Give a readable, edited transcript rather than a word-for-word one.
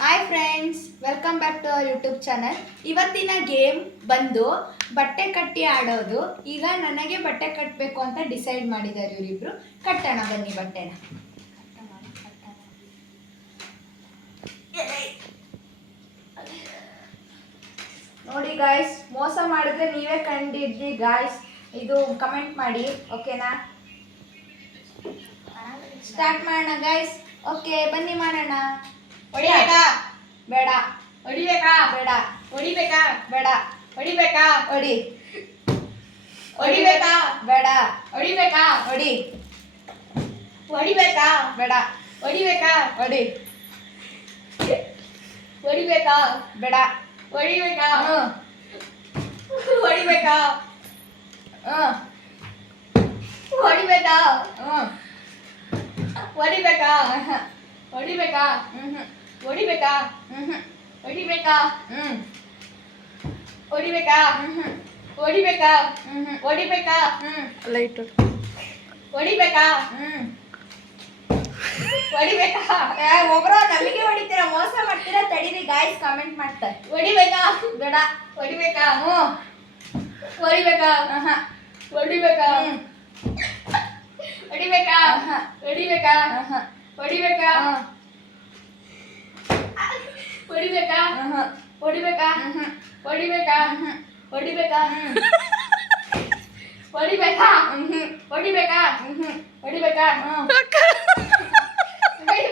Hi friends, welcome back to our YouTube channel. ಇವತ್ತಿನ game ಬಂದು ಬಟ್ಟೆ ಕಟ್ಟಿ ಆಡೋದು. ಈಗ ನನಗೆ ಬಟ್ಟೆ ಕಟ್ಟಬೇಕು ಅಂತ ಡಿಸೈಡ್ ಮಾಡಿದ್ದಾರೆ ಇವರಿಬ್ರು. ಕಟ್ಟೋಣ ಬನ್ನಿ ಬಟ್ಟೆನ. ನೋಡಿ ಗಾಯ್ಸ್, ಮೋಸ ಮಾಡಿದ್ರೆ ನೀವೇ ಕಂಡಿದ್ರಿ ಗಾಯ್ಸ್. ಇದು ಕಮೆಂಟ್ ಮಾಡಿ, ಓಕೆನಾ? ಸ್ಟಾರ್ಟ್ ಮಾಡೋಣ ಗಾಯ್ಸ್. ಓಕೆ, ಬನ್ನಿ ಮಾಡೋಣ. ಹೊಡಿಬೇಕಾ ಬೇಡ. ಹೊಡಿಬೇಕಾ ಬೇಡ. ಹೊಡಿಬೇಕಾ ಬೇಡ. ಹೊಡಿಬೇಕಾ ಹೊಡಿ. ಹೊಡಿಬೇಕಾ ಬೇಡ. ಹೊಡಿಬೇಕಾ ಹೊಡಿ. ಹೊಡಿಬೇಕಾ ಬೇಡ. ಹೊಡಿಬೇಕಾ ಹೊಡಿ. ಹೊಡಿಬೇಕಾ ಬೇಡ. ಹೊಡಿಬೇಕಾ ಹ್ಮ್. ಹೊಡಿಬೇಕಾ ಹ್ಮ್. ಹೊಡಿಬೇಕಾ ಹ್ಮ್. ಹೊಡಿಬೇಕಾ ಹ್ಮ್. ಹೊಡಿಬೇಕಾ ಹ್ಮ್. ಹೊಡಿಬೇಕಾ ಹ್ಮ್. ಹೊಡಿಬೇಕಾ ಹ್ಮ್. ಹೊಡಿಬೇಕಾ ಹ್ಮ್. ಹೊಡಿಬೇಕಾ ಹ್ಮ್. ಹೊಡಿಬೇಕಾ ಹ್ಮ್. ಲೈಟ್. ಹೊಡಿಬೇಕಾ ಹ್ಮ್. ಹೊಡಿಬೇಕಾ ಒಬ್ರು ನಮಗೆ ಹೊಡಿತೀರಾ, ಮೋಸ ಮಾಡ್ತೀರಾ? ತಡೀರಿ ಗಾಯ್ಸ್, ಕಮೆಂಟ್ ಮಾಡ್ತಾರೆ. ಹೊಡಿಬೇಕಾ ಬೇಡ. ಹೊಡಿಬೇಕಾ ಹ್ಮ್. ಹೊಡಿಬೇಕಾ ಆಹಾ. ಹೊಡಿಬೇಕಾ ಹ್ಮ್. ಹೊಡಿಬೇಕಾ ಆಹಾ. ಹೊಡಿಬೇಕಾ ಆಹಾ. ಹೊಡಿಬೇಕಾ ಹ್ಮ್. ಹೊಡಿಬೇಕಾ ಆಹಾ. ಹೊಡಿಬೇಕಾ ಹ್ಮ್. ಹೊಡಿಬೇಕಾ ಹ್ಮ್. ಹೊಡಿಬೇಕಾ ಹ್ಮ್. ಹೊಡಿಬೇಕಾ ಹ್ಮ್. ಹೊಡಿಬೇಕಾ ಹ್ಮ್. ಹೊಡಿಬೇಕಾ ಹ್ಮ್.